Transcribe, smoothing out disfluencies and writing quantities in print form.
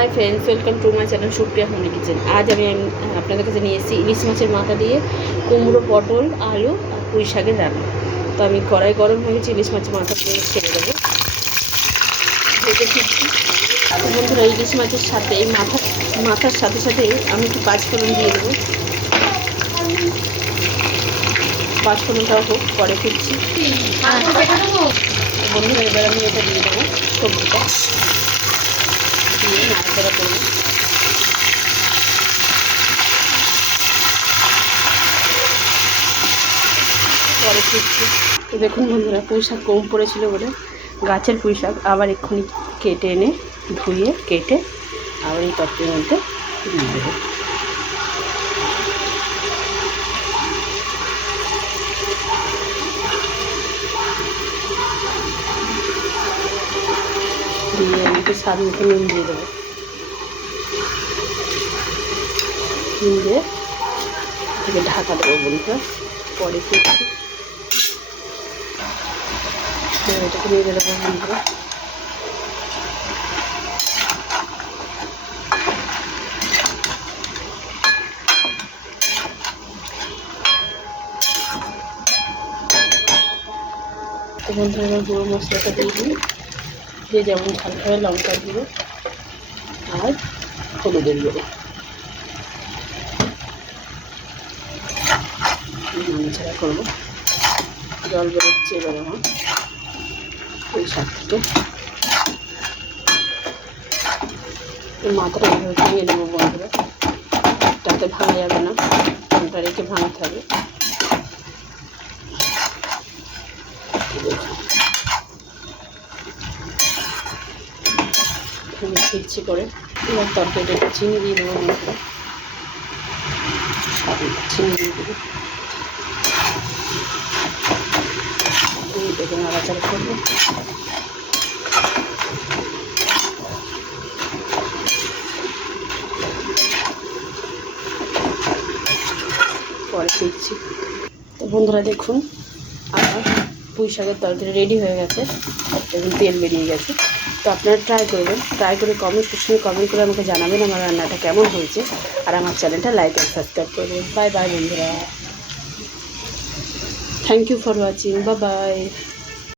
Hi friends, welcome to my channel Supriya homely kitchen. আজ আমি আপনাদের কাছে নিয়ে এসেছি ইলিশ মাছের মাথা দিয়ে কুমড়ো, পটল, আলু আর পুঁই শাকের রান্না। তো আমি কড়াই গরম হয়ে গেছি, ইলিশ মাছের মাথা দিয়ে ছেড়ে দেবো। ভেজে ফিরছি বন্ধুরা। ইলিশ মাছের সাথে মাথার সাথে সাথে আমি একটু পাঁচফোড়ন দিয়ে দেবো। পাঁচফোড়নটাও হোক, পরে ফিরছি বন্ধুরা। এবার আমি এটা দিয়ে দেবো, সবজিটা দিয়ে নাড়াচাড়া করবো। পরে ফিরছি। তো দেখুন বন্ধুরা, পুঁই শাক কম পড়েছিল বলে গাছের পুঁই শাক আবার এক্ষুনি কেটে এনে ধুয়ে কেটে আবার এই তরকারির মধ্যে দিয়ে দেবো। দিয়ে আমাকে স্বাদ মতো নুন দিয়ে দেবো। নুন দিয়ে থেকে ঢাকা দেবো বন্ধুরা। পরে ফিরছি, এটাকে নিয়ে দেবো বন্ধুরা। তো বন্ধুরা এবার গুঁড়ো মশলাটা দিয়ে দিই, যে যেমন ঝাল খাবে লঙ্কা গুঁড়ো আর হলুদের গুঁড়ো। নাড়াচাড়া করবো, জল বেরোচ্ছে এবার আমার ওই শাক থেকে। মাথাটা এভাবে ভেঙে নেবো বন্ধুরা, তাতে ভাঙা যাবে না, কোনটা রেখে ভাঙতে হবে। ফিরছি করে এবার তরকারিটা একটু চিনি দিয়ে দেবো বন্ধুরা। চিনি দিয়ে দেবো, দিয়ে নাড়াচাড়া করবো। পরে ফিরছি। তো বন্ধুরা দেখুন, আমার পুঁই শাকের তরকারি রেডি হয়ে গেছে এবং তেল বেরিয়ে গেছে। তো আপনারা ট্রাই করবেন, ট্রাই করে কমেন্ট সেকশনে কমেন্ট করে আমাকে জানাবেন আমার রান্নাটা কেমন হয়েছে। আর আমার চ্যানেলটা লাইক অ্যান্ড সাবস্ক্রাইব করবেন। বাই বাই বন্ধুরা, thank you for watching, bye by.